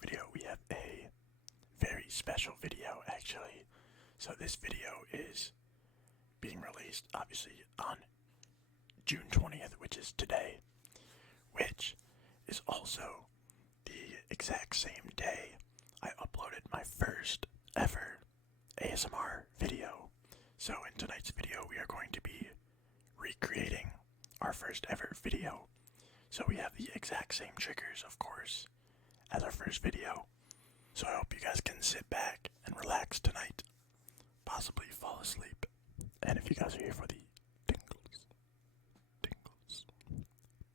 video we have a very special video actually. So this video is being released obviously on June 20th, which is today, which is also the exact same day I uploaded my first ever ASMR video. So in tonight's video we are going to be recreating our first ever video. So we have the exact same triggers, of course, as our first video. So I hope you guys can sit back and relax tonight, possibly fall asleep. And if you guys are here for the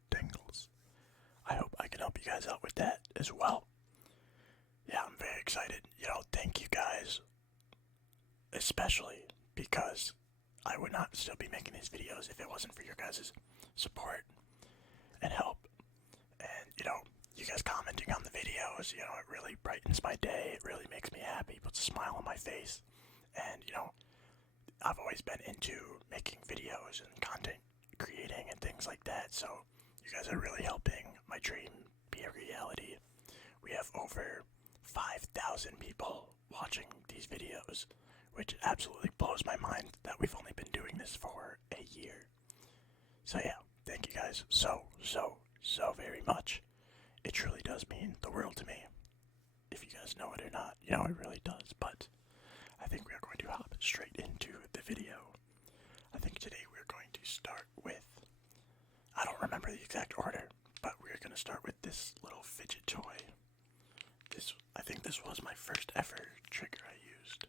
tingles, I hope I can help you guys out with that as well. Yeah, I'm very excited. Thank you guys, especially because I would not still be making these videos if it wasn't for your guys' support and help. And, you guys commenting on the videos, it really brightens my day. It really makes me happy, puts a smile on my face. And, I've always been into making videos and content creating and things like that. So you guys are really helping my dream be a reality. We have over 5,000 people watching these videos, which absolutely blows my mind that we've only been doing this for a year. So yeah, thank you guys so very much. It truly does mean the world to me. If you guys know it or not, it really does. But I think we are going to hop straight into the video. I think today we're going to start with, I don't remember the exact order, but we're going to start with this little fidget toy. I think this was my first ever trigger I used.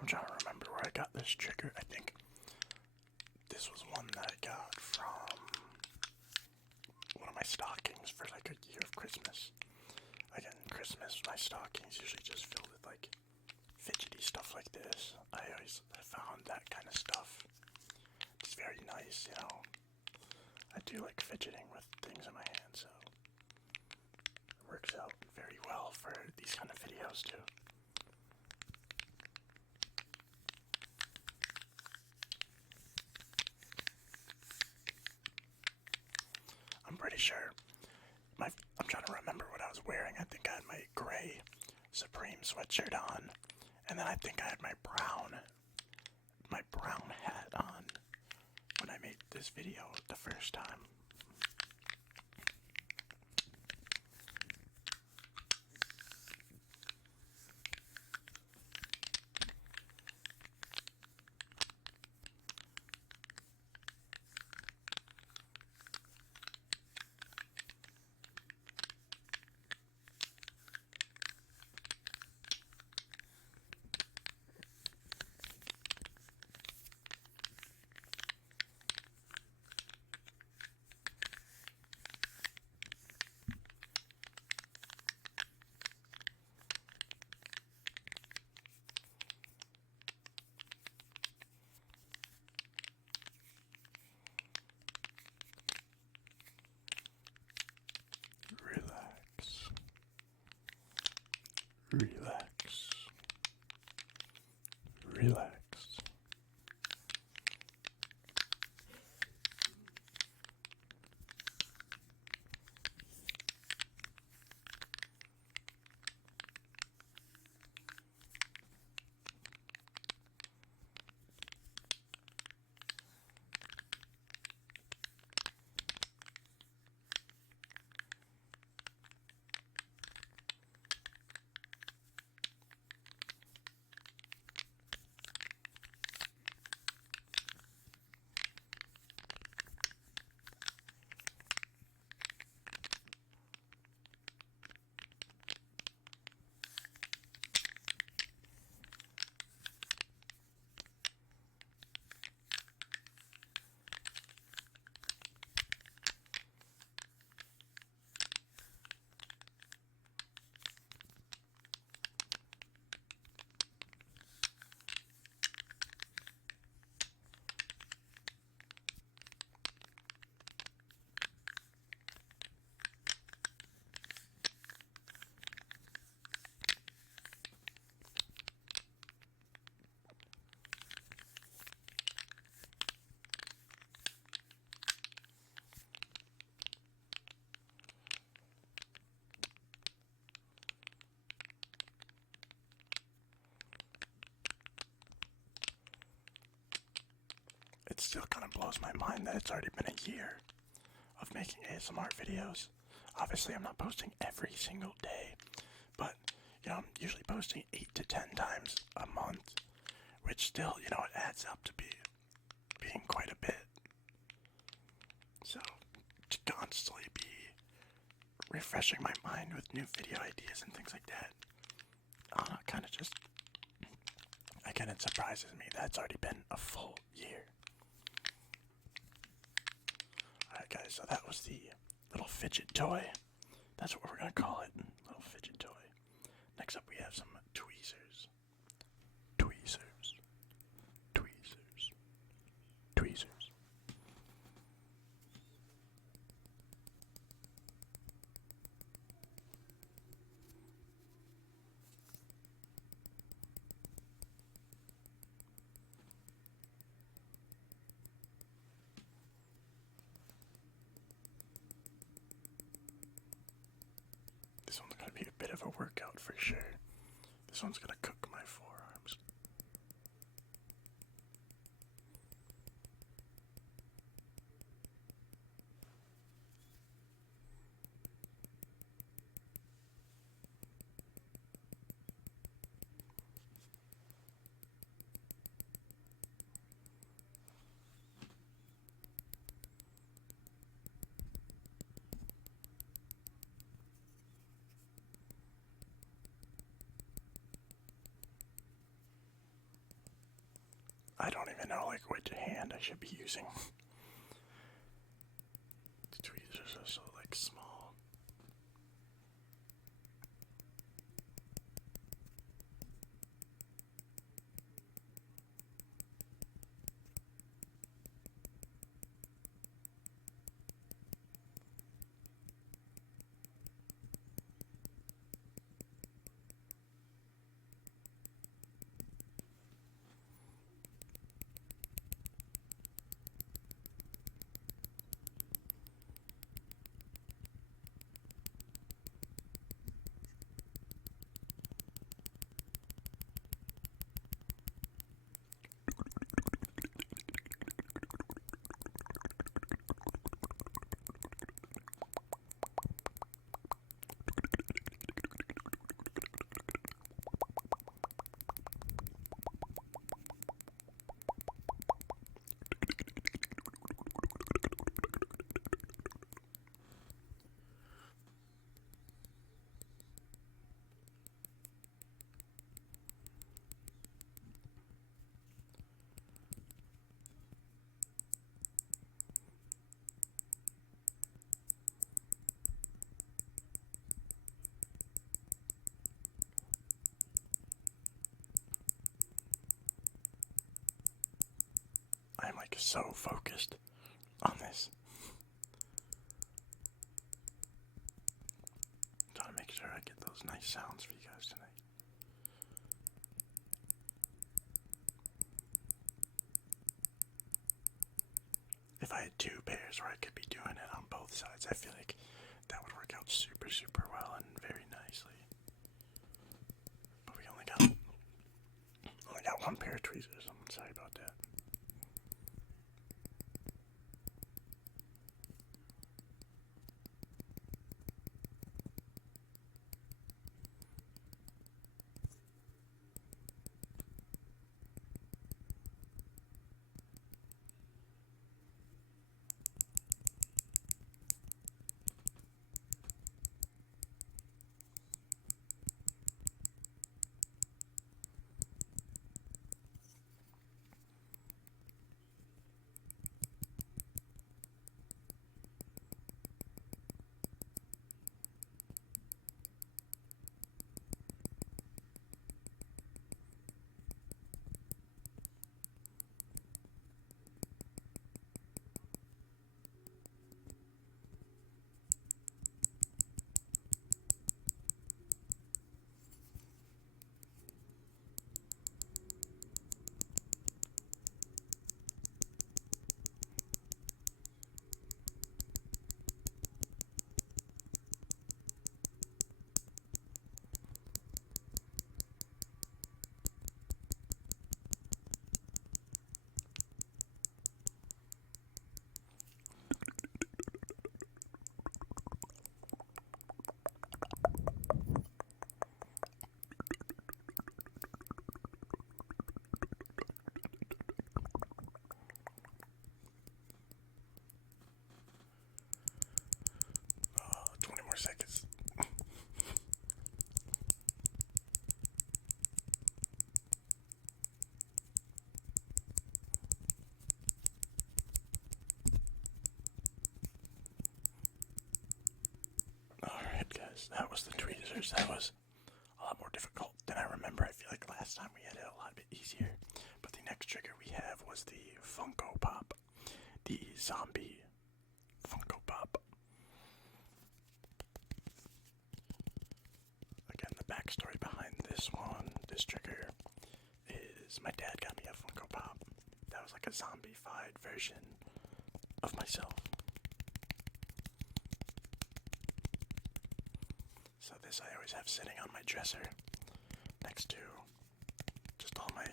I'm trying to remember where I got this trigger. I think this was one that I got from one of my stockings for like a year of Christmas. Again, Christmas, my stockings usually just filled with like fidgety stuff like this. I always found that kind of stuff. It's very nice, I do like fidgeting with things in my hand, so it works out very well for these kind of videos too. I'm pretty sure. I'm trying to remember what I was wearing. I think I had my gray Supreme sweatshirt on, and then I think I had my brown hat on when I made this video the first time. Relax. Relax. it still kind of blows my mind that it's already been a year of making ASMR videos. Obviously, I'm not posting every single day, but, you know, I'm usually posting 8 to 10 times a month, which still, you know, it adds up to being quite a bit. So, to constantly be refreshing my mind with new video ideas and things like that, kind of just, again, it surprises me that it's already been a full year. Alright guys, so that was the little fidget toy. That's what we're gonna call it, little fidget toy. Next up we have some tweezers. Tweezers. Tweezers. Tweezers. This one's gonna be a bit of a workout for sure. This one's gonna cook my forearms. I don't even know like which hand I should be using. The tweezers are so like small. I'm like so focused on this. Trying to make sure I get those nice sounds for you guys tonight. If I had two pairs where I could be doing it on both sides, I feel like that would work out super, super well and very nicely. But we only got one pair of tweezers. I'm sorry about that. That was the tweezers. That was a lot more difficult than I remember. I feel like last time we had it a lot bit easier. But the next trigger we have was the Funko Pop. The zombie Funko Pop. Again, the backstory behind this one, this trigger, is my dad got me a Funko Pop. That was like a zombie-fied version of myself. So this I always have sitting on my dresser next to just all my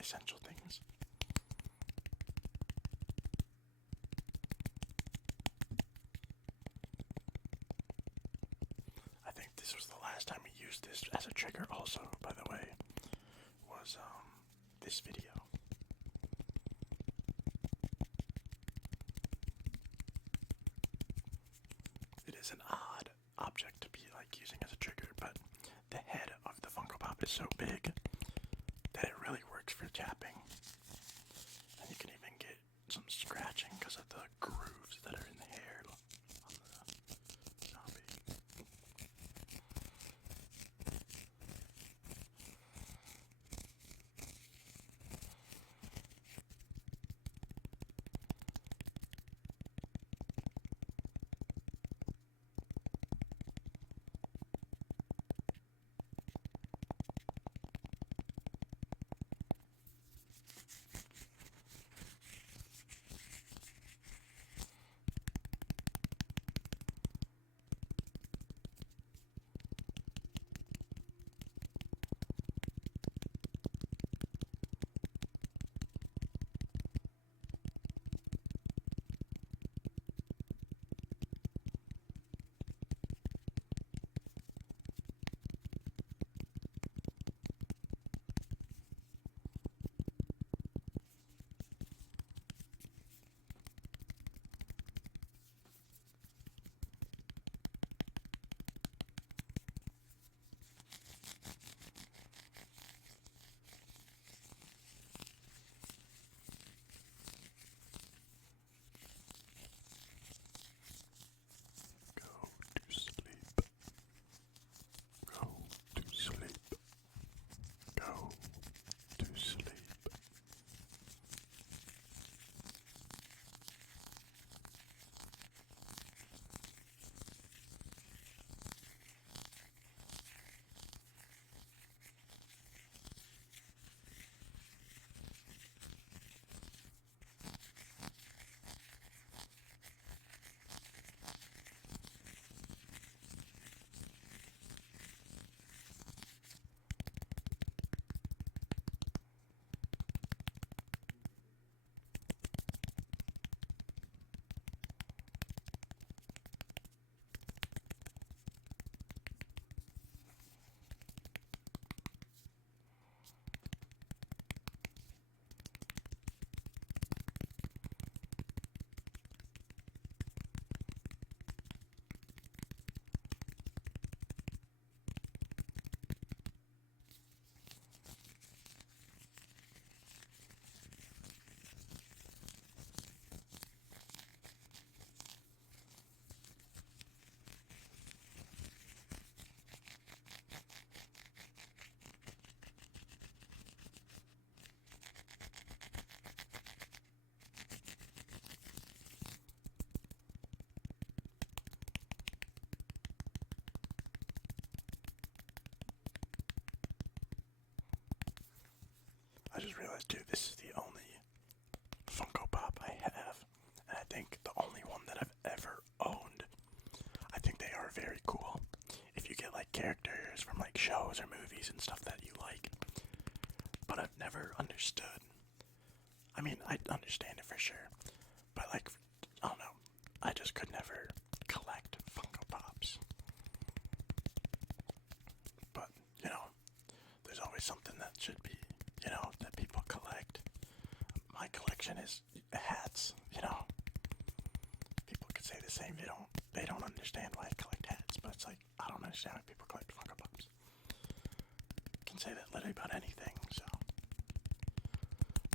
essential things. I think this was the last time we used this as a trigger also, by the way, was this video. It is an odd object to be like using as a trigger, but the head of the Funko Pop is so big that it really works for tapping. And you can even get some scratching because of the grooves that are in the hair on the zombie. I just realized too, this is the only Funko Pop I have, and I think the only one that I've ever owned. I think they are very cool. If you get like characters from like shows or movies and stuff that you like, but I've never understood. I mean, I understand it for sure, but like, I don't know, I just could never collect Funko Pops. But, you know, there's always something that should be, you know, that people collect. My collection is hats, you know. People could say the same, they don't understand why I collect hats, but it's like, I don't understand why people collect Funko Pops. Can say that literally about anything, so.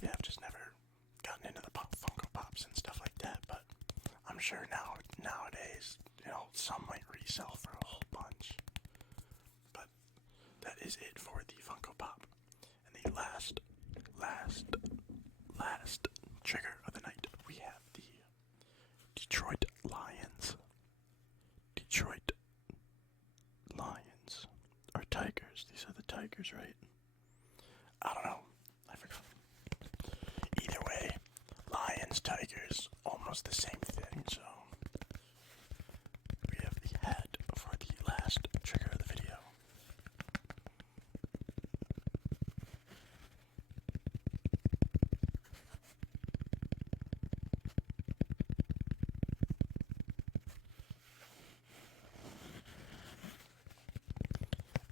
Yeah, I've just never gotten into the Funko Pops and stuff like that, but I'm sure nowadays, you know, some might resell for a whole bunch. is it for the Funko Pop. And the last trigger of the night, we have the Detroit Lions. Detroit Lions. Or Tigers. These are the Tigers, right? I don't know. I forgot. Either way, Lions, Tigers, almost the same thing, so we have the hat for the last trigger of the video.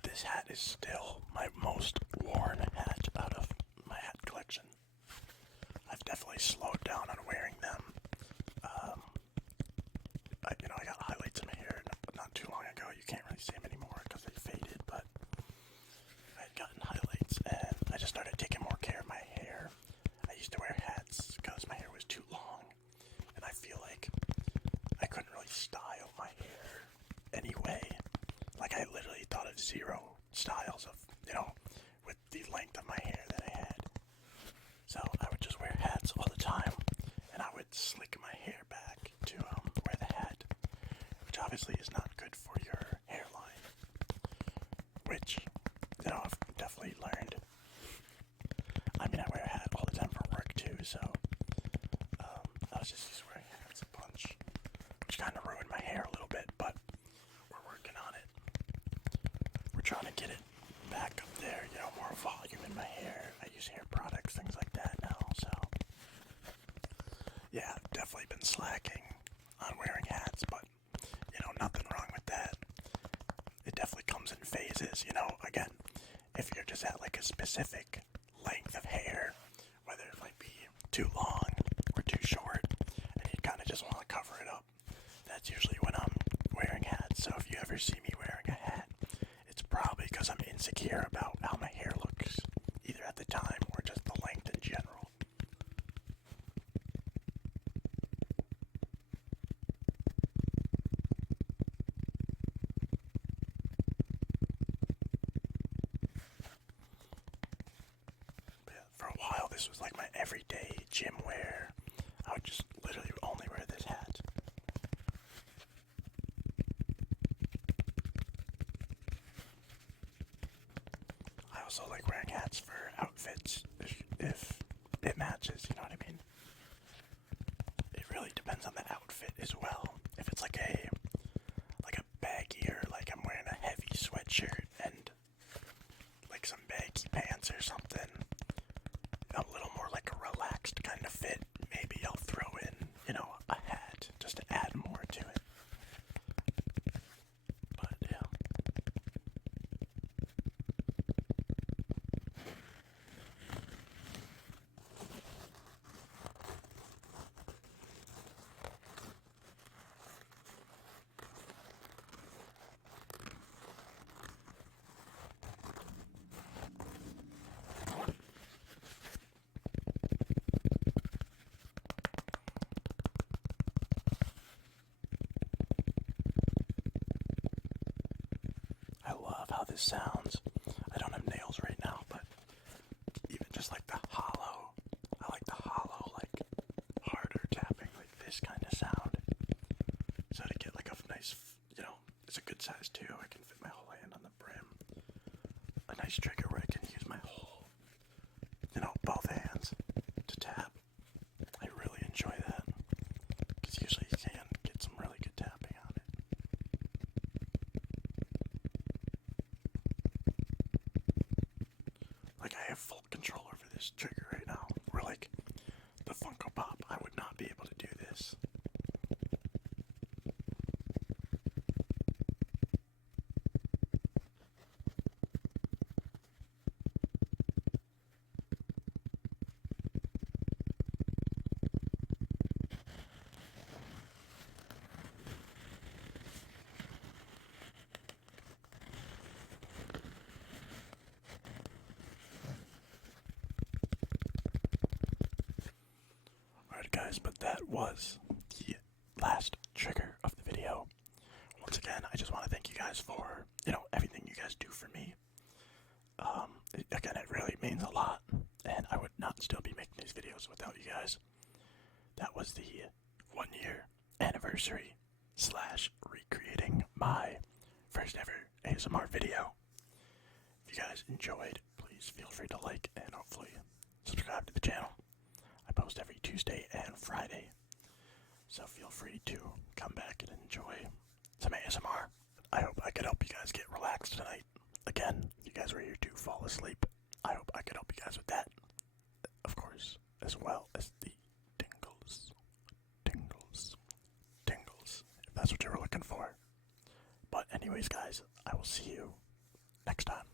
This hat is still my most worn hat out of my hat collection. I've definitely slowed down on wearing them. I got highlights in my hair not too long ago. You can't really see them anymore because they faded, but I had gotten highlights and I just started taking more care of my hair. I used to wear hats because my hair was too long, and I feel like I couldn't really style my hair anyway. Like, I literally thought of 0 styles of, with the length of my hair that I had. So I would just wear hats all the time, and I would slick my hair back to wear the hat, which obviously is not good for your hairline, which, I've definitely learned. I mean, I wear a hat all the time for work too, so I was just used to wearing hats a bunch, which kind of ruined my hair a little bit, but we're working on it. We're trying to get it back up there, more volume in my hair. I use hair products, things like that now, so yeah, I've definitely been slacking on wearing hats, but nothing wrong with that. It definitely comes in phases, again, if you're just at like a specific length of hair, whether it might be too long or too short, and you kind of just want to cover it up, that's usually when I'm wearing hats. So if you ever see me wearing a hat, it's probably because I'm insecure about how my hair looks, either at the time or just the length in general. But yeah, for a while, this was like my everyday gym wear. I would just literally only wear this hat. I also like wearing hats for outfits if it matches, you know what I mean? It really depends on the outfit as well. If it's like a baggier, like I'm wearing a heavy sweatshirt and like some baggy pants or something, a little more like a relaxed kind of fit, maybe I'll throw in, a hat just to add more to it. But yeah. I love how this sounds. I don't have nails right now, but even just like the hollow, I like the hollow, like harder tapping, like this kind of sound. So to get like a nice, it's a good size too. I can fit my whole hand on the brim. A nice trigger where I can use my whole, both hands to tap. I really enjoy that, because usually you can get some really good tapping on it. Like, I have full control over this trigger right now. Where like the Funko Pop, I would not be able to do this. Alright guys, but that was the last trigger of the video. Once again, I just want to thank you guys for, everything you guys do for me. Again, it really means a lot, and I would not still be making these videos without you guys. That was the 1 year anniversary / recreating my first ever ASMR video. If you guys enjoyed, please feel free to like and hopefully subscribe to the channel. I post every Tuesday and Friday, so feel free to come back and enjoy some ASMR. I hope I could help you guys get relaxed tonight. Again, if you guys were here to fall asleep, I hope I could help you guys with that. Of course, as well as the tingles. Tingles. Tingles. If that's what you were looking for. But anyways, guys, I will see you next time.